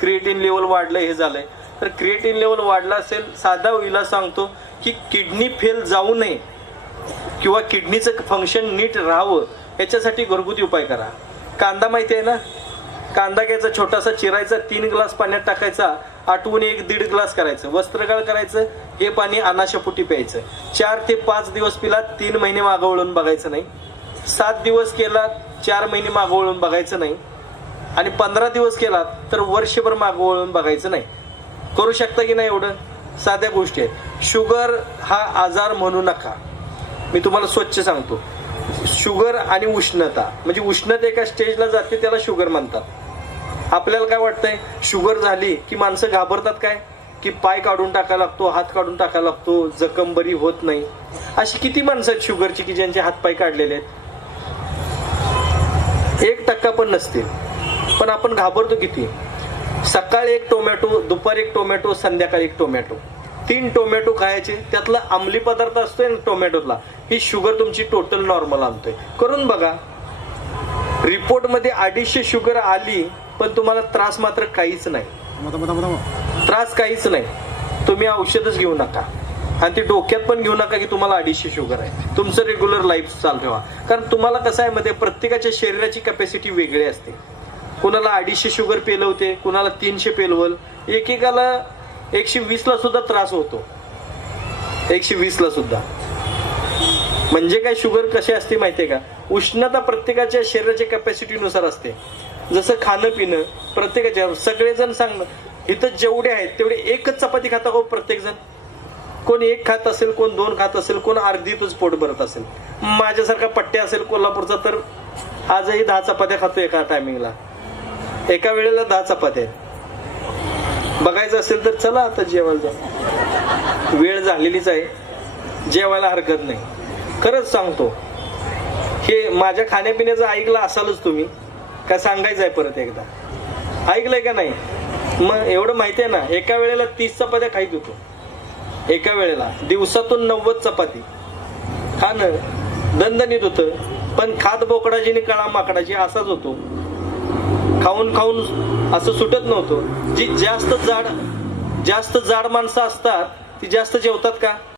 Creatine level वाढलं हे झालंय, तर क्रिएटिन लेवल वाढला असेल, साधा इलाज सांगतो की किडनी फेल जाऊ नये किंवा किडनीचं फंक्शन नीट राहावं याच्यासाठी घरगुती उपाय करा. कांदा माहिती आहे ना, कांदा घ्यायचा, छोटासा चिरायचा, 3 ग्लास पाण्यात टाकायचा, आटवून 1-1.5 ग्लास करायचं, वस्त्रगाळ करायचं, हे पाणी अनाशापोटी प्यायचं. 4 ते 5 दिवस पिला, 3 महिने मागं वळून बघायचं नाही. 7 दिवस केला, 4 महिने मागं वळून बघायचं नाही. आणि 15 दिवस केला तर वर्षभर मागं वळून बघायचं नाही. करू शकता की नाही? एवढं साध्या गोष्टी आहेत. शुगर हा आजार म्हणू नका. मी तुम्हाला स्वच्छ सांगतो, शुगर आणि उष्णता, म्हणजे उष्णता एका स्टेजला जाते त्याला शुगर म्हणतात. आपल्याला काय वाटतंय, शुगर झाली की माणसं घाबरतात काय, की पाय काढून टाकायला लागतो, हात काढून टाकायला लागतो, जखम बरी होत नाही. अशी किती माणसं आहेत शुगरची की ज्यांचे हातपाय काढलेले आहेत? 1% पण नसतील. पण आपण घाबरतो किती. सकाळी 1 टोमॅटो, दुपारी 1 टोमॅटो, संध्याकाळी 1 टोमॅटो, 3 टोमॅटो खायचे. त्यातला अंमली पदार्थ असतोय ना टोमॅटोतला, ही शुगर तुमची टोटल नॉर्मल आणतोय. करून बघा. रिपोर्ट मध्ये 250 शुगर आली, पण तुम्हाला त्रास मात्र काहीच नाही. त्रास काहीच नाही. तुम्ही औषधच घेऊ नका आणि ते डोक्यात पण घेऊ नका की तुम्हाला 250 शुगर आहे. तुमचं रेग्युलर लाईफ चालू ठेवा. कारण तुम्हाला कसं आहे मध्ये, प्रत्येकाच्या शरीराची कॅपॅसिटी वेगळी असते. कुणाला 250 शुगर पेलवते, कुणाला 300 पेलवल, एकेकाला 120 ला सुद्धा त्रास होतो. 120 ला सुद्धा. म्हणजे काय, शुगर कशी असते माहितीये का, उष्णता प्रत्येकाच्या शरीराच्या कॅपॅसिटीनुसार असते. जसं खाणं पिणं प्रत्येकाच्या, सगळेजण सांग इथं जेवढे आहेत तेवढे एकच चपाती खाता हो प्रत्येक जण. कोण 1 खात असेल, कोण 2 खात असेल, कोण अर्धीतच पोट भरत असेल. माझ्यासारखा पट्ट्या असेल कोल्हापूरचा तर आजही 10 चपात्या खातो एका टायमिंगला. एका वेळेला 10 चपात्या. बघायचं असेल तर चला आता जेवायला जा. वेळ झालेलीच आहे, जेवायला हरकत नाही. खरंच सांगतो, हे माझ्या खाण्यापिण्याचं ऐकलं असालच तुम्ही, काय सांगायचं आहे परत एकदा, ऐकलंय का नाही? मग एवढं माहिती आहे ना, एका वेळेला 30 चपात्या खाईत होतो. एका वेळेला दिवसातून 90 चपाती खाणं दणदणीत होतं. पण खात बोकडाची आणि कळा माकडाची असाच होतो. खाऊन खाऊन असं सुटत नव्हतं. जी जास्त जाड माणसं असतात ती जास्त जेवतात का?